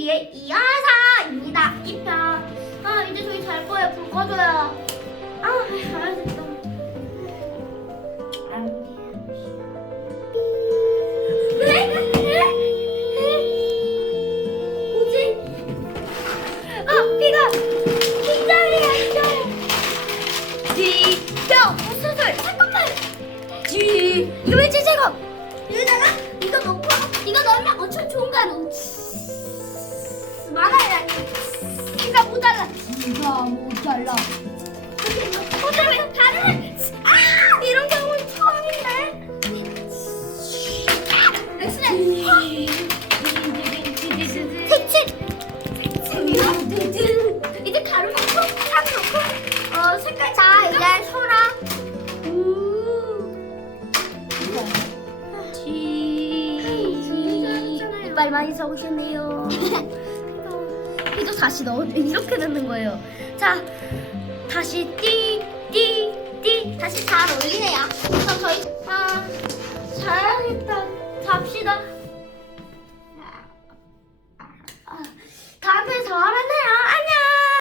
TV의 이하사입니다. 2편. 아, 이제 저희 잘 거예요. 불 꺼줘요. 아, 알았어. 아, 이거 왜 지제거? 여기다가 이거 넣고 이거 넣으면 엄청 좋은. 너. 많아야 이가 모자라. 어쩌면 다른 아 이런 경우는 처음인데. 색칠. 이제 넣고 어 색깔 자 이제 소라. 이빨 많이 써오셨네요. 여기도 다시 넣어 네, 이렇게 넣는 거예요. 자, 다시 띠, 띠, 띠. 다시 잘 올리네요. 그럼 저희, 아, 잘했다. 잡시다.